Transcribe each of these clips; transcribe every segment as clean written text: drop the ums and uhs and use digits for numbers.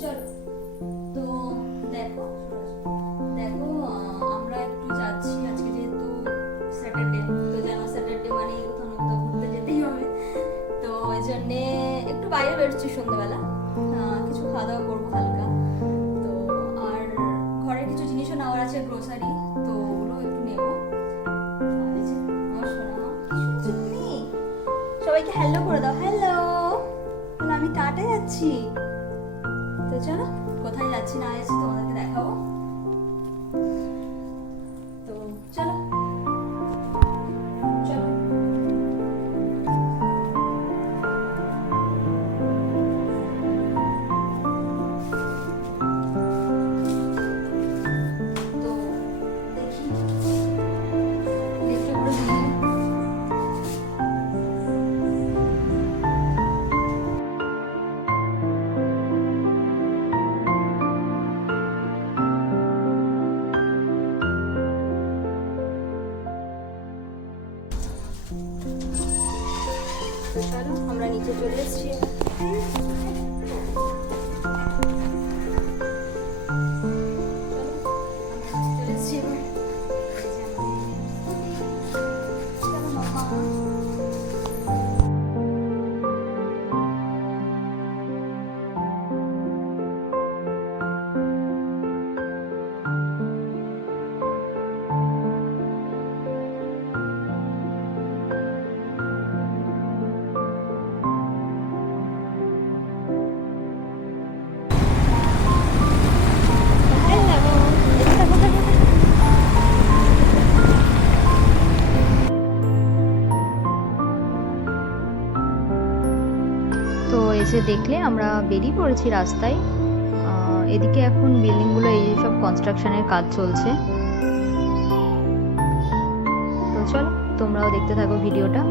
চলো তো দেখো দেখো আমরা একটু যাচ্ছি আজকে, যেহেতু স্যাটারডে, তো জানো স্যাটারডে মানে কোথাও না কোথাও ঘুরতে যেতেই হবে। তো ওই জন্যে একটু বাইরে বেরোচ্ছি সন্ধ্যাবেলা, কিছু খাওয়া দাওয়া করবো হালকা। তো আর ঘরের কিছু জিনিসও নেওয়ার আছে, গ্রোসারি, তো ওগুলো একটু নেবো। আর এই যে আমার সোনা মা, কি শুনছো তুমি? সবাইকে হ্যালো করে দাও, হ্যালো। আমি টাটা যাচ্ছি। তো চলো, কোথায় যাচ্ছি না যাচ্ছি তোমাদেরকে দেখাবো। তো চলো চলো। তো দেখি লিফটে করে দিয়ে চলো, আমরা নিচে চলে এসেছি। তো এসে দেখলে আমরা বেরিয়ে পড়েছি রাস্তায়। এদিকে এখন বিল্ডিংগুলো এই সব কনস্ট্রাকশনের কাজ চলছে। তো চলো, তোমরাও দেখতে থাকো ভিডিওটা।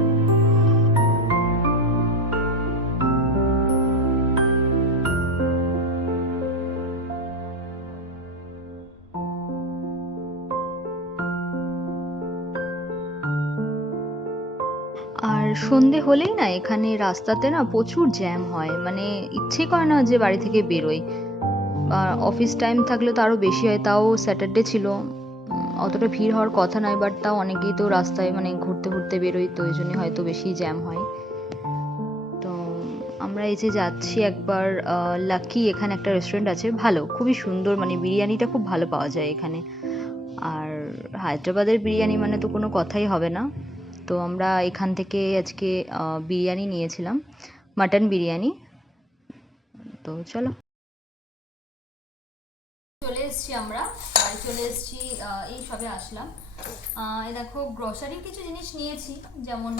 আর সন্ধে হলেই না এখানে রাস্তাতে না প্রচুর জ্যাম হয়, মানে ইচ্ছে করে না যে বাড়ি থেকে বেরোই। অফিস টাইম থাকলে তো আরো বেশি হয়, তাও স্যাটারডে ছিল, অতটা ভিড় হওয়ার কথা নয়, বাট তাও অনেকেই তো রাস্তায় মানে ঘুরতে ঘুরতে বেরোয়, তো এই জন্যই হয়তো বেশি জ্যাম হয়। তো আমরা এই যে যাচ্ছি একবার লাকি, এখানে একটা রেস্টুরেন্ট আছে ভালো, খুবই সুন্দর, মানে বিরিয়ানিটা খুব ভালো পাওয়া যায় এখানে। আর হায়দ্রাবাদের বিরিয়ানি মানে তো কোনো কথাই হবে না। তো আমরা এখান থেকে আজকে বিরিয়ানি নিয়েছিলাম, মাটন বিরিয়ানি। তো চলো, চলে এসেছি, আমরা বাড়ি চলে এসেছি, এই সবে আসলাম। এই দেখো গ্রসারির কিছু জিনিস নিয়েছি, যেমন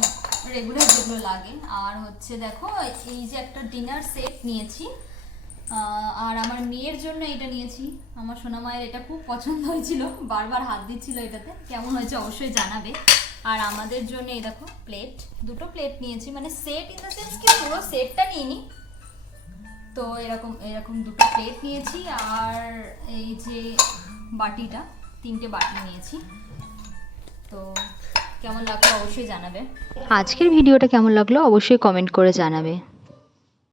রেগুলার যেগুলো লাগে। আর হচ্ছে দেখো এই যে একটা ডিনার সেট নিয়েছি, আর আমার মেয়ের জন্য এটা নিয়েছি। আমার সোনা মায়ের এটা খুব পছন্দ হয়েছিল, বারবার হাত দিচ্ছিল এটাতে, কেমন হয়েছে অবশ্যই জানাবে। আর আমাদের জন্য এই দেখো প্লেট, দুটো প্লেট নিয়েছি, মানে সেট ইন দ্য সেন্স কি পুরো সেটটা নিইনি। তো এরকম এরকম দুটো প্লেট নিয়েছি, আর এই যে বাটিটা, তিনটে বাটি নিয়েছি। তো কেমন লাগলো অবশ্যই জানাবে। আজকের ভিডিওটা কেমন লাগলো অবশ্যই কমেন্ট করে জানাবে।